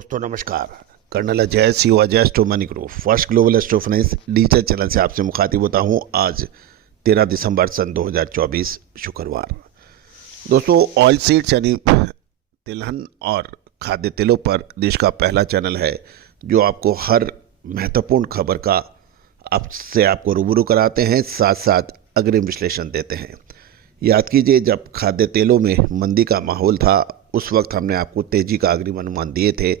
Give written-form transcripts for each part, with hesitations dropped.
दोस्तों नमस्कार। Colonel Ajay C Ajay astro money group first global astro finance digital channel से आपसे मुखातिब होता हूं। आज 13 दिसंबर सन 2024 शुक्रवार। दोस्तों ऑयल सीड्स यानी तिलहन और खाद्य तेलों पर देश का पहला चैनल है जो आपको हर महत्वपूर्ण खबर का आपको रूबरू कराते हैं, साथ साथ अग्रिम विश्लेषण देते हैं। याद कीजिए, जब खाद्य तेलों में मंदी का माहौल था उस वक्त हमने आपको तेजी का अग्रिम अनुमान दिए थे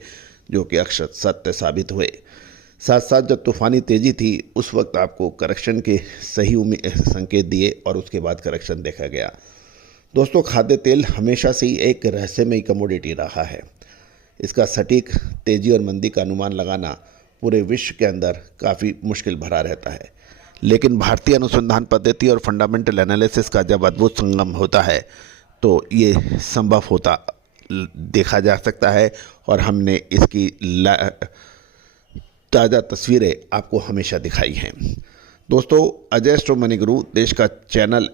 जो कि अक्षर सत्य साबित हुए। साथ साथ जब तूफानी तेजी थी उस वक्त आपको करेक्शन के सही संकेत दिए और उसके बाद करेक्शन देखा गया। दोस्तों खाद्य तेल हमेशा से ही एक रहस्यमयी कमोडिटी रहा है। इसका सटीक तेजी और मंदी का अनुमान लगाना पूरे विश्व के अंदर काफ़ी मुश्किल भरा रहता है, लेकिन भारतीय अनुसंधान पद्धति और फंडामेंटल एनालिसिस का जब अद्भुत संगम होता है तो ये संभव होता देखा जा सकता है और हमने इसकी ताज़ा तस्वीरें आपको हमेशा दिखाई हैं। दोस्तों अजय एस्ट्रो मनी गुरु देश का चैनल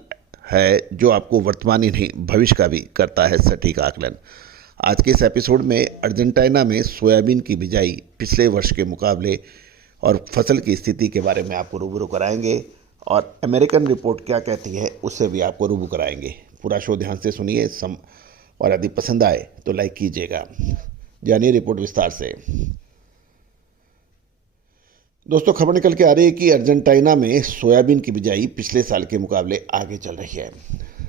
है जो आपको वर्तमान ही नहीं भविष्य का भी करता है सटीक आकलन। आज के इस एपिसोड में अर्जेंटीना में सोयाबीन की बिजाई पिछले वर्ष के मुकाबले और फसल की स्थिति के बारे में आपको रूबरू कराएंगे और अमेरिकन रिपोर्ट क्या कहती है उससे भी आपको रूबरू कराएंगे। पूरा शो ध्यान से सुनिए और यदि पसंद आए तो लाइक कीजिएगा। जानिए रिपोर्ट विस्तार से। दोस्तों खबर निकल के आ रही है कि अर्जेंटीना में सोयाबीन की बिजाई पिछले साल के मुकाबले आगे चल रही है।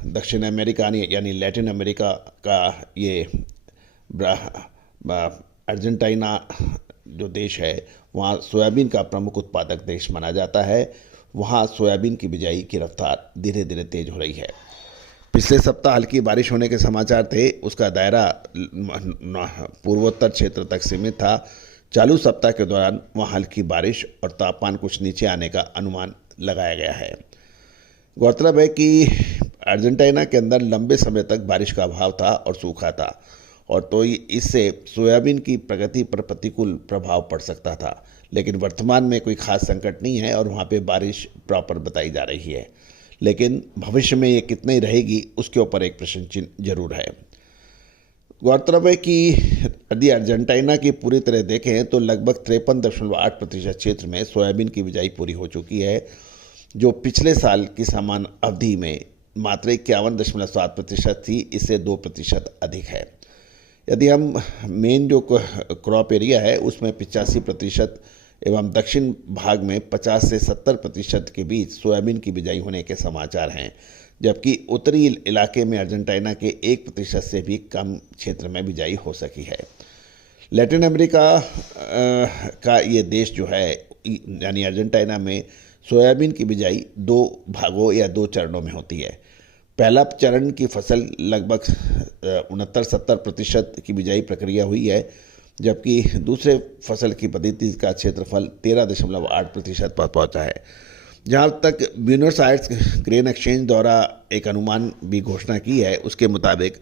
दक्षिण अमेरिका यानी लैटिन अमेरिका का ये अर्जेंटीना जो देश है वहाँ सोयाबीन का प्रमुख उत्पादक देश माना जाता है। वहाँ सोयाबीन की बिजाई की रफ्तार धीरे धीरे तेज हो रही है। पिछले सप्ताह हल्की बारिश होने के समाचार थे, उसका दायरा पूर्वोत्तर क्षेत्र तक सीमित था। चालू सप्ताह के दौरान वहाँ हल्की बारिश और तापमान कुछ नीचे आने का अनुमान लगाया गया है। गौरतलब है कि अर्जेंटीना के अंदर लंबे समय तक बारिश का अभाव था और सूखा था और तो इससे सोयाबीन की प्रगति पर प्रतिकूल प्रभाव पड़ सकता था, लेकिन वर्तमान में कोई खास संकट नहीं है और वहाँ पे बारिश प्रॉपर बताई जा रही है। लेकिन भविष्य में ये कितनी रहेगी उसके ऊपर एक प्रश्न चिन्ह जरूर है। गौरतलब है कि यदि अर्जेंटीना की पूरी तरह देखें तो लगभग 53.8% क्षेत्र में सोयाबीन की बिजाई पूरी हो चुकी है, जो पिछले साल की समान अवधि में मात्र 51.7% थी। इससे 2% अधिक है। यदि हम मेन जो क्रॉप एरिया है उसमें 85% एवं दक्षिण भाग में 50 से 70% के बीच सोयाबीन की बिजाई होने के समाचार हैं, जबकि उत्तरी इलाके में अर्जेंटीना के 1% से भी कम क्षेत्र में बिजाई हो सकी है। लैटिन अमेरिका का ये देश जो है यानी अर्जेंटीना में सोयाबीन की बिजाई 2 भागों या 2 चरणों में होती है। पहला चरण की फसल लगभग 69-70% की बिजाई प्रक्रिया हुई है, जबकि दूसरे फसल की पद्धति का क्षेत्रफल 13.8% पर पहुंचा है। जहां तक ब्यूनस आयर्स ग्रेन एक्सचेंज द्वारा एक अनुमान भी घोषणा की है, उसके मुताबिक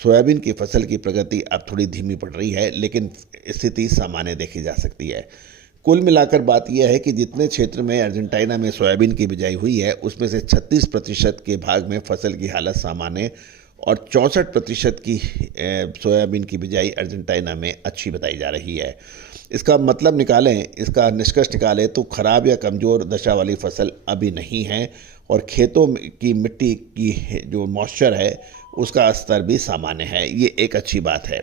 सोयाबीन की फसल की प्रगति अब थोड़ी धीमी पड़ रही है, लेकिन स्थिति सामान्य देखी जा सकती है। कुल मिलाकर बात यह है कि जितने क्षेत्र में अर्जेंटीना में सोयाबीन की बिजाई हुई है उसमें से 36% के भाग में फसल की हालत सामान्य और 64% की सोयाबीन की बिजाई अर्जेंटीना में अच्छी बताई जा रही है। इसका मतलब निकालें, इसका निष्कर्ष निकालें तो खराब या कमज़ोर दशा वाली फसल अभी नहीं है और खेतों की मिट्टी की जो मॉइस्चर है उसका स्तर भी सामान्य है। ये एक अच्छी बात है।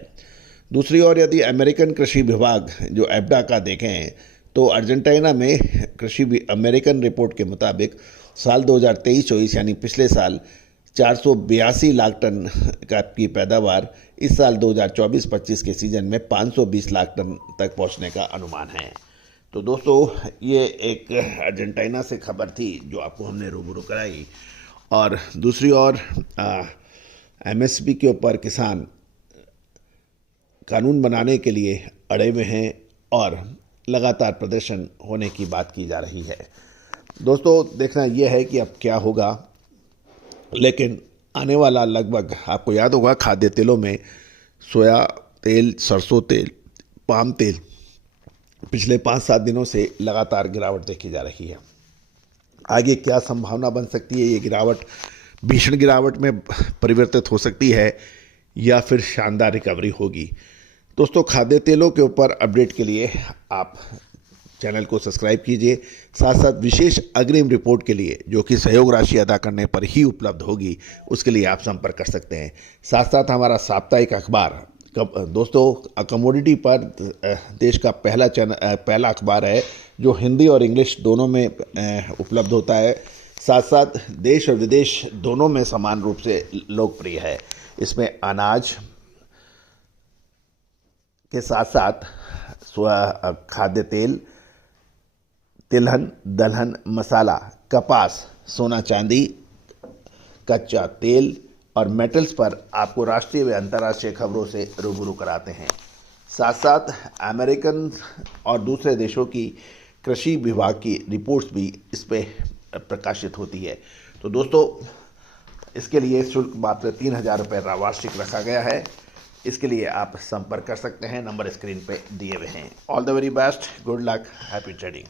दूसरी ओर यदि अमेरिकन कृषि विभाग जो एब्डा का देखें तो अर्जेंटीना में अमेरिकन रिपोर्ट के मुताबिक साल 2023-24 यानी पिछले साल 482 लाख टन की पैदावार इस साल 2024-25 के सीजन में 520 लाख टन तक पहुंचने का अनुमान है। तो दोस्तों ये एक अर्जेंटीना से खबर थी जो आपको हमने रूबरू कराई। और दूसरी ओर एमएसपी के ऊपर किसान कानून बनाने के लिए अड़े हुए हैं और लगातार प्रदर्शन होने की बात की जा रही है। दोस्तों देखना यह है कि अब क्या होगा, लेकिन आने वाला लगभग आपको याद होगा खाद्य तेलों में सोया तेल, सरसों तेल, पाम तेल पिछले 5-7 दिनों से लगातार गिरावट देखी जा रही है। आगे क्या संभावना बन सकती है? ये गिरावट भीषण गिरावट में परिवर्तित हो सकती है या फिर शानदार रिकवरी होगी। दोस्तों, खाद्य तेलों के ऊपर अपडेट के लिए आप चैनल को सब्सक्राइब कीजिए। साथ साथ विशेष अग्रिम रिपोर्ट के लिए, जो कि सहयोग राशि अदा करने पर ही उपलब्ध होगी, उसके लिए आप संपर्क कर सकते हैं। साथ साथ हमारा साप्ताहिक अखबार दोस्तों कमोडिटी पर देश का पहला अखबार है, जो हिंदी और इंग्लिश दोनों में उपलब्ध होता है। साथ साथ देश और विदेश दोनों में समान रूप से लोकप्रिय है। इसमें अनाज के साथ साथ खाद्य तेल, तिलहन, दलहन, मसाला, कपास, सोना चांदी, कच्चा तेल और मेटल्स पर आपको राष्ट्रीय व अंतर्राष्ट्रीय खबरों से रूबरू कराते हैं। साथ साथ अमेरिकन और दूसरे देशों की कृषि विभाग की रिपोर्ट्स भी इस पे प्रकाशित होती है। तो दोस्तों, इसके लिए शुल्क मात्र 3,000 रुपये वार्षिक रखा गया है। इसके लिए आप संपर्क कर सकते हैं, नंबर स्क्रीन पे दिए हुए हैं। All the very best, good luck, happy trading.